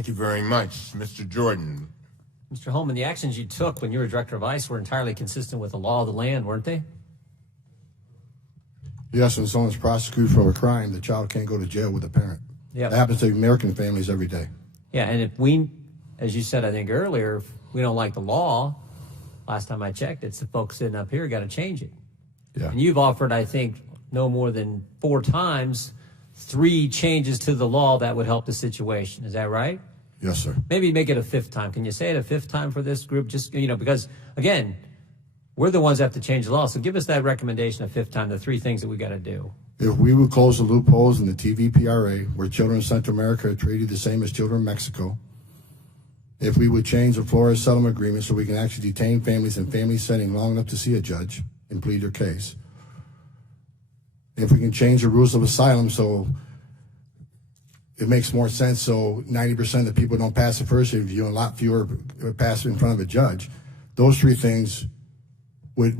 Thank you very much. Mr. Jordan. Mr. Homan, the actions you took when you were director of ICE were entirely consistent with the law of the land, weren't they? Yes, when someone's prosecuted for a crime, the child can't go to jail with a parent. Yep. That happens to American families every day. Yeah, and if we, as you said, I think earlier, if we don't like the law, last time I checked, it's the folks sitting up here got to change it. Yeah. And you've offered, I think, no more than 4 times, 3 changes to the law that would help the situation. Is that right? Yes, sir. Maybe make it a 5th time. Can you say it a 5th time for this group? Just, because, again, we're the ones that have to change the law. So give us that recommendation a 5th time, the 3 things that we got to do. If we would close the loopholes in the TVPRA, where children in Central America are treated the same as children in Mexico, if we would change the Florida settlement agreement so we can actually detain families in family setting long enough to see a judge and plead their case, if we can change the rules of asylum so it makes more sense so 90% of the people don't pass the first interview and a lot fewer pass in front of a judge, those 3 things would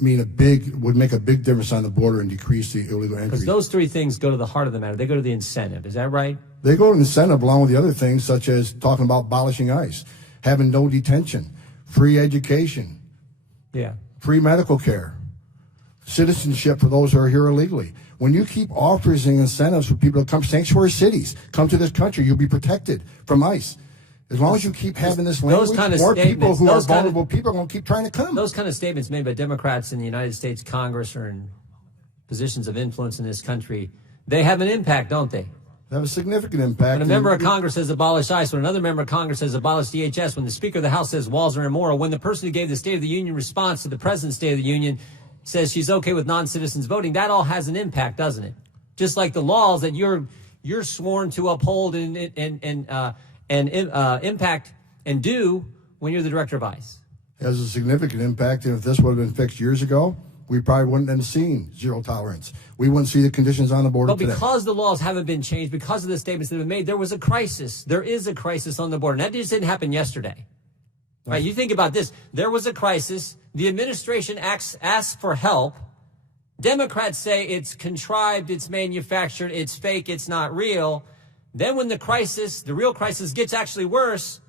make a big difference on the border and decrease the illegal entry. Because those 3 things go to the heart of the matter. They go to the incentive. Is that right? They go to the incentive along with the other things, such as talking about abolishing ICE, having no detention, free education, free medical care, citizenship for those who are here illegally. When you keep offering incentives for people to come, sanctuary cities, come to this country, you'll be protected from ICE. As long as you keep having this language, more people who are vulnerable people are going to keep trying to come. Those kind of statements made by Democrats in the United States Congress or in positions of influence in this country, they have an impact, don't they? They have a significant impact. When a member of Congress says abolish ICE, when another member of Congress says abolish DHS, when the Speaker of the House says walls are immoral, when the person who gave the State of the Union response to the President's State of the Union says she's okay with non-citizens voting, that all has an impact, doesn't it? Just like the laws that you're sworn to uphold and impact and do when you're the director of ICE. It has a significant impact, and if this would have been fixed years ago, we probably wouldn't have seen zero tolerance. We wouldn't see the conditions on the border today. But because the laws haven't been changed, because of the statements that have been made, there was a crisis. There is a crisis on the border. And that just didn't happen yesterday. Right? You think about this. There was a crisis. The administration asks for help. Democrats say it's contrived, it's manufactured, it's fake, it's not real. Then when the crisis, the real crisis, gets actually worse,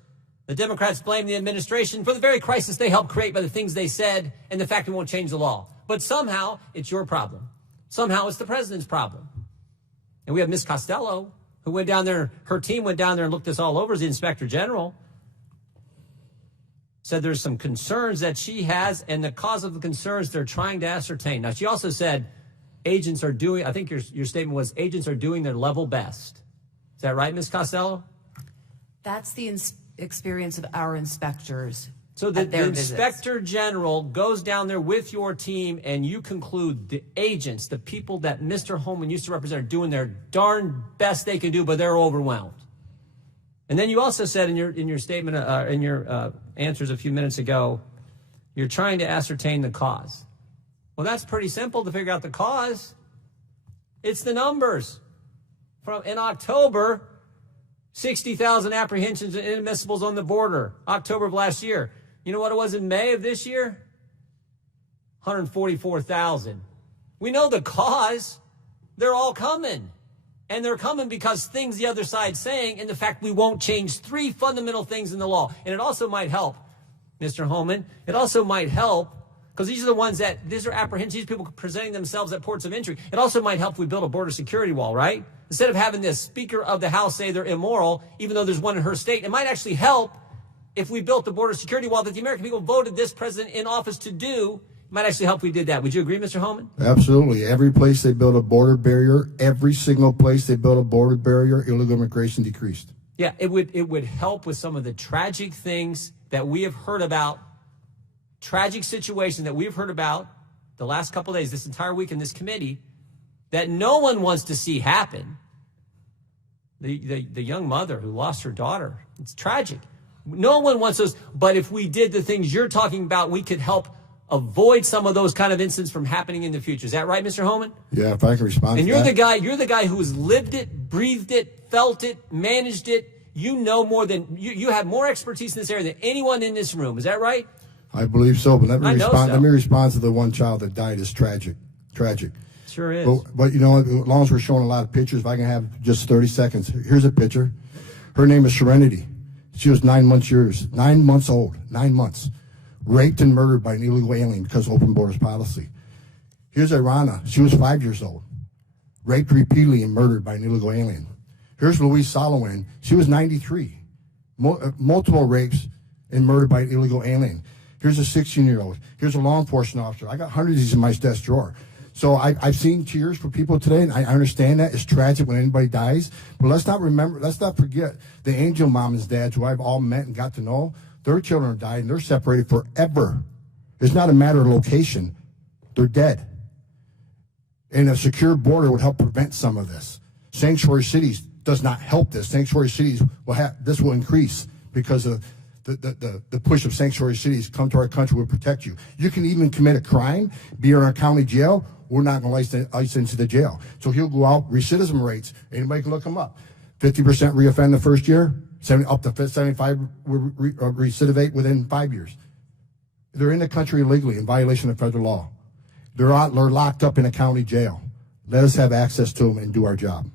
the Democrats blame the administration for the very crisis they helped create by the things they said and the fact we won't change the law. But somehow it's your problem. Somehow it's the president's problem. And we have Ms. Costello, who went down there, her team went down there and looked this all over as the inspector general. Said there's some concerns that she has, and the cause of the concerns they're trying to ascertain. Now, she also said agents are doing, I think your statement was agents are doing their level best. Is that right, Ms. Costello? That's the experience of our inspectors. So the inspector general goes down there with your team, and you conclude the agents, the people that Mr. Homan used to represent, are doing their darn best they can do, but they're overwhelmed. And then you also said in your statement, in your answers a few minutes ago, you're trying to ascertain the cause. Well, that's pretty simple to figure out the cause. It's the numbers. In October, 60,000 apprehensions and inadmissibles on the border. October of last year. You know what it was in May of this year? 144,000. We know the cause. They're all coming. And they're coming because things the other side's saying and the fact we won't change 3 fundamental things in the law. And it also might help, Mr. Homan. It also might help because these are the ones these are apprehensions, these people presenting themselves at ports of entry. It also might help if we build a border security wall, right? Instead of having the Speaker of the House say they're immoral, even though there's one in her state, it might actually help if we built the border security wall that the American people voted this president in office to do. It might actually help if we did that. Would you agree, Mr. Homan? Absolutely. Every place they build a border barrier, every single place they build a border barrier, illegal immigration decreased. Yeah, it would help with some of the tragic things that we have heard about, tragic situations that we've heard about the last couple of days, this entire week in this committee, that no one wants to see happen. The young mother who lost her daughter, it's tragic. No one wants those, but if we did the things you're talking about, we could help avoid some of those kind of incidents from happening in the future. Is that right, Mr. Homan? Yeah, if I can respond and to you're that. You're the guy who has lived it, breathed it, felt it, managed it. You know more than, you have more expertise in this area than anyone in this room. Is that right? I believe so, but let me respond So. to the one child that died. It's tragic. Sure is. But you know, as long as we're showing a lot of pictures, if I can have just 30 seconds. Here's a picture. Her name is Serenity. She was 9 months old, 9 months. Raped and murdered by an illegal alien because of open borders policy. Here's Irana. She was 5 years old. Raped repeatedly and murdered by an illegal alien. Here's Louise Solowin. She was 93. Multiple rapes and murdered by an illegal alien. Here's a 16-year-old. Here's a law enforcement officer. I got hundreds of these in my desk drawer. So I've seen tears for people today, and I understand that. It's tragic when anybody dies. But let's not forget the angel moms and dads who I've all met and got to know. Their children have died, and they're separated forever. It's not a matter of location. They're dead. And a secure border would help prevent some of this. Sanctuary cities does not help this. Sanctuary cities this will increase because of the push of sanctuary cities. Come to our country, we'll protect you. You can even commit a crime, be in our county jail. We're not going to ice into the jail. So he'll go out, recidivism rates, anybody can look them up. 50% reoffend the first year, up to 75 recidivate within 5 years. They're in the country illegally in violation of federal law. They're locked up in a county jail. Let us have access to them and do our job.